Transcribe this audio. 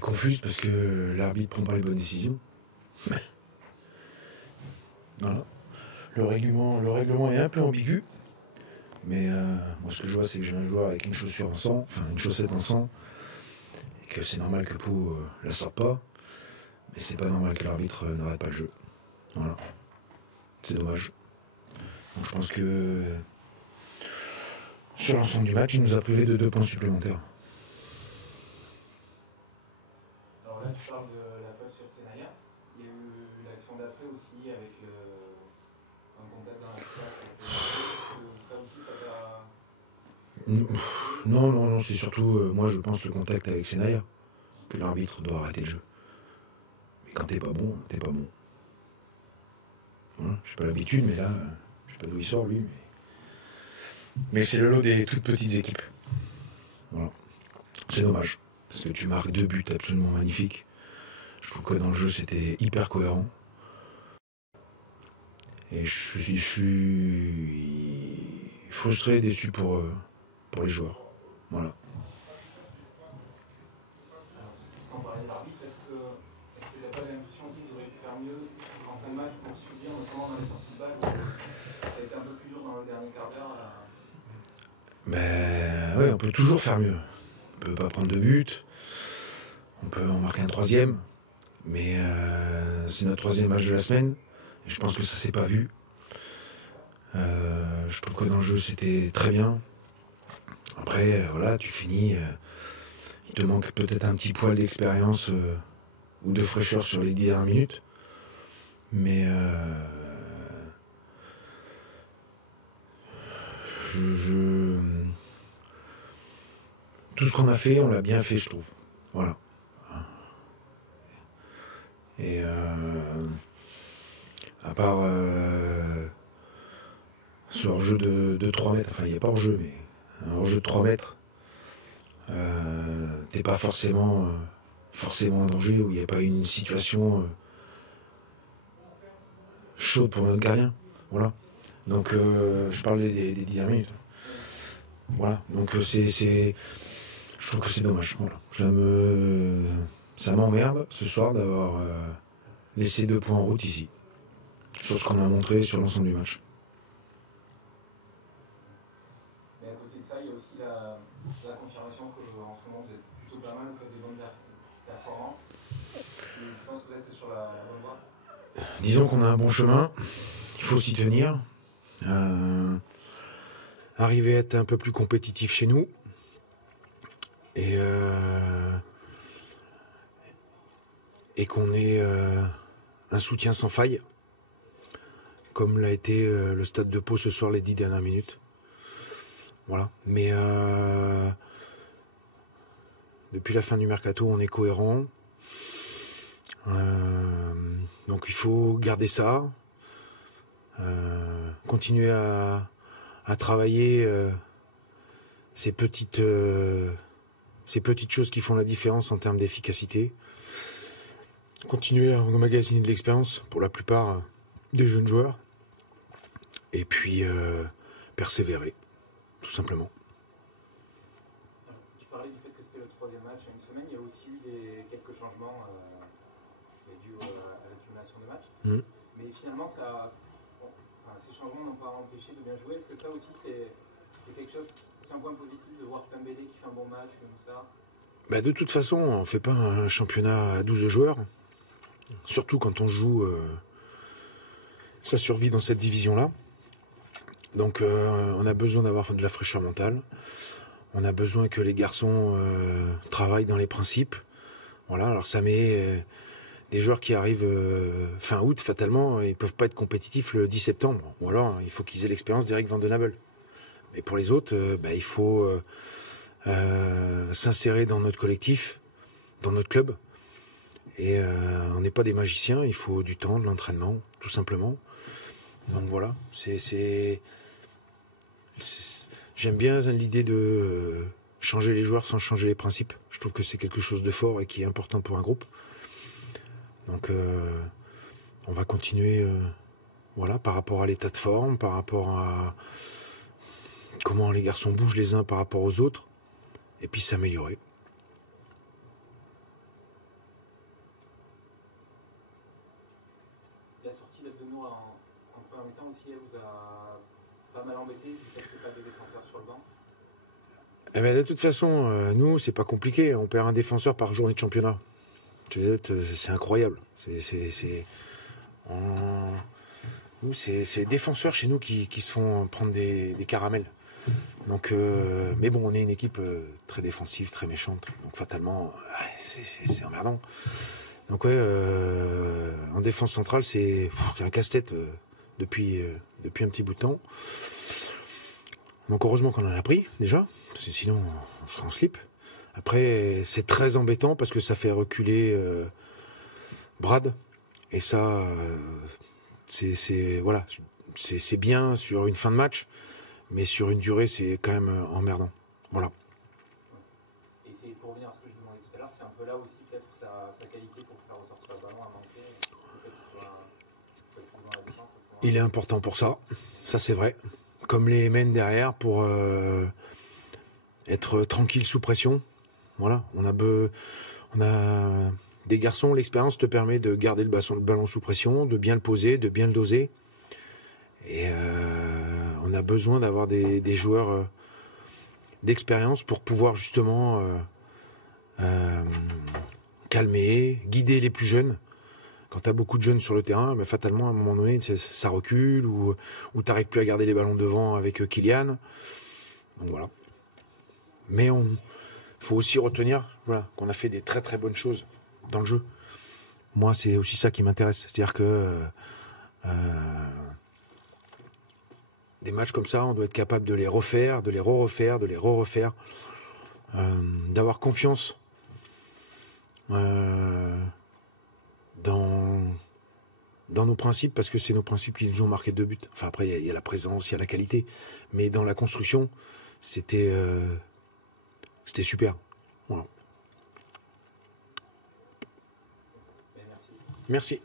est confuse parce que l'arbitre prend pas les bonnes décisions. Voilà. Le règlement est un peu ambigu. Mais moi, ce que je vois, c'est que j'ai un joueur avec une chaussure en sang, enfin une chaussette en sang, et que c'est normal que Pau la sorte pas. Mais c'est pas normal que l'arbitre n'arrête pas le jeu. Voilà. C'est dommage. Donc je pense que sur l'ensemble du match, il nous a privé de 2 points supplémentaires. Alors là, tu parles de la faute sur Senaya. Il y a eu l'action d'après aussi avec un contact dans la surface. Ça aussi, ça t'a... Non, c'est surtout, moi je pense, le contact avec Senaya, que l'arbitre doit arrêter le jeu. Mais quand t'es pas bon, t'es pas bon. Voilà, j'ai pas l'habitude, mais là, je sais pas d'où il sort lui. Mais c'est le lot des toutes petites équipes. Voilà. C'est dommage, parce que tu marques 2 buts absolument magnifiques. Je trouve que dans le jeu, c'était hyper cohérent. Et je suis frustré et déçu pour les joueurs. Voilà. Alors, sans parler de l'arbitre, est-ce que tu n'as pas l'impression aussi que vous auriez pu faire mieux en fin de match pour subir, notamment dans les sorties de balle, où ça a été un peu plus dur dans le dernier quart d'heure Ben oui, on peut toujours faire mieux. On peut pas prendre 2 buts. On peut en marquer un 3e. Mais c'est notre 3e match de la semaine. Et je pense que ça s'est pas vu. Je trouve que dans le jeu, c'était très bien. Après, voilà, tu finis. Il te manque peut-être un petit poil d'expérience ou de fraîcheur sur les 10 dernières minutes. Mais tout ce qu'on a fait, on l'a bien fait, je trouve. Voilà. Et à part ce hors-jeu de 3 mètres, enfin il n'y a pas hors-jeu, mais un hors-jeu de 3 mètres, t'es pas forcément en danger, où il n'y a pas une situation chaude pour notre gardien. Voilà. Donc je parlais des 10 dernières minutes. Voilà. Donc je trouve que c'est dommage. Voilà. Ça m'emmerde ce soir d'avoir laissé 2 points en route ici. Sur ce qu'on a montré sur l'ensemble du match. Mais à côté de ça, il y a aussi la confirmation qu'en ce moment vous êtes plutôt pas mal, vous faites des bonnes performances. Et je pense que vous êtes sur la bonne voie. Disons qu'on a un bon chemin, il faut s'y tenir. Arriver à être un peu plus compétitif chez nous. Et qu'on ait un soutien sans faille, comme l'a été le Stade de Pau ce soir les 10 dernières minutes. Voilà. Mais depuis la fin du mercato, on est cohérent. Donc il faut garder ça. Continuer à travailler ces petites choses qui font la différence en termes d'efficacité. Continuer à emmagasiner de l'expérience pour la plupart des jeunes joueurs. Et puis persévérer, tout simplement. Tu parlais du fait que c'était le 3e match en une semaine. Il y a aussi eu quelques changements dus à l'accumulation de matchs. Mais finalement, ces changements n'ont pas empêché de bien jouer. Est-ce que ça aussi, c'est quelque chose, c'est un point positif de voir Pembele qui fait un bon match, comme ça? Bah de toute façon, on ne fait pas un championnat à 12 joueurs. Surtout quand on joue sa survie dans cette division-là. Donc on a besoin d'avoir de la fraîcheur mentale. On a besoin que les garçons travaillent dans les principes. Voilà, alors ça met des joueurs qui arrivent fin août, fatalement, ils ne peuvent pas être compétitifs le 10 septembre. Ou alors, il faut qu'ils aient l'expérience d'Eric Van den Abel. Mais pour les autres, il faut s'insérer dans notre collectif, dans notre club. Et on n'est pas des magiciens, il faut du temps, de l'entraînement, tout simplement. Donc voilà, j'aime bien l'idée de changer les joueurs sans changer les principes. Je trouve que c'est quelque chose de fort et qui est important pour un groupe. Donc on va continuer par rapport à l'état de forme, par rapport à comment les garçons bougent les uns par rapport aux autres, et puis s'améliorer. pas mal embêté du fait qu'il n'y ait pas de défenseurs sur le banc? Eh ben, de toute façon, nous, c'est pas compliqué. On perd un défenseur par journée de championnat. C'est incroyable. Nous, c'est les défenseurs chez nous qui se font prendre des caramels. Donc, mais bon, on est une équipe très défensive, très méchante. Donc fatalement, c'est emmerdant. Donc ouais, en défense centrale, c'est un casse-tête depuis un petit bout de temps. Donc heureusement qu'on en a pris déjà, parce que sinon on serait en slip. Après, c'est très embêtant parce que ça fait reculer Brad. Et ça, voilà, c'est bien sur une fin de match, mais sur une durée, c'est quand même emmerdant. Voilà. Et c'est pour revenir à ce que je demandais tout à l'heure, c'est un peu là aussi peut-être où sa qualité pour faire ressortir le ballon a manqué, le fait qu'il soit plus dans la défense. Il est important pour ça c'est vrai. Comme les mènes derrière pour être tranquille sous pression. Voilà, on a des garçons, l'expérience te permet de garder le ballon sous pression, de bien le poser, de bien le doser. Et on a besoin d'avoir des joueurs d'expérience pour pouvoir justement calmer, guider les plus jeunes. Quand tu as beaucoup de jeunes sur le terrain, ben fatalement, à un moment donné, ça recule ou tu n'arrives plus à garder les ballons devant avec Kylian. Donc voilà. Mais il faut aussi retenir qu'on a fait des très très bonnes choses dans le jeu. Moi, c'est aussi ça qui m'intéresse. C'est-à-dire que des matchs comme ça, on doit être capable de les refaire, de les re-refaire, de les re-refaire. D'avoir confiance dans nos principes, parce que c'est nos principes qui nous ont marqué 2 buts. Enfin, après, il y a la présence, il y a la qualité. Mais dans la construction, c'était super. Voilà. Merci. Merci.